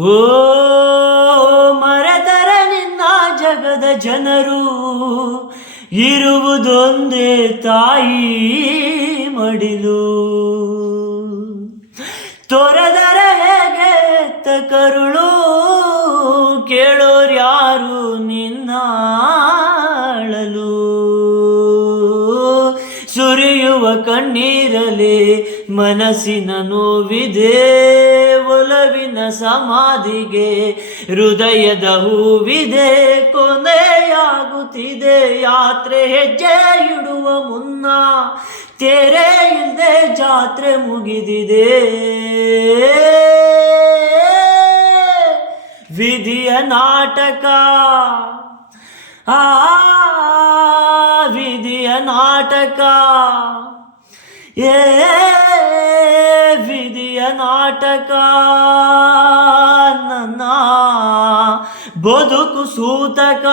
ಓ ಮರೆತರ ನಿನ್ನ ಜಗದ ಜನರು, ಇರುವುದೊಂದೇ ತಾಯಿ ಮಡಿಲು. ತೊರೆದರೆ ಹೇಗೆ ಎತ್ತ ಕರುಳು, ಕೇಳೋರ್ಯಾರು ನಿನ್ನ ಅಳಲು. ಸುರಿಯುವ ಕಣ್ಣೀರಲಿ ಮನಸ್ಸಿನ ನೋವಿದೆ, ಒಲವಿನ ಸಮಾಧಿಗೆ ಹೃದಯದ ಹೂವಿದೆ. ಕೊನೆಯಾಗುತ್ತಿದೆ ಯಾತ್ರೆ, ಹೆಜ್ಜೆ ಇಡುವ ಮುನ್ನ ತೆರೆ ಇಲ್ಲದೆ ಜಾತ್ರೆ ಮುಗಿದಿದೆ. ವಿಧಿಯ ನಾಟಕ, ಆ ವಿಧಿಯ ನಾಟಕ, ವಿಧಿಯ ನಾಟಕ. ನನ್ನ ಬದುಕು ಸೂತಕ.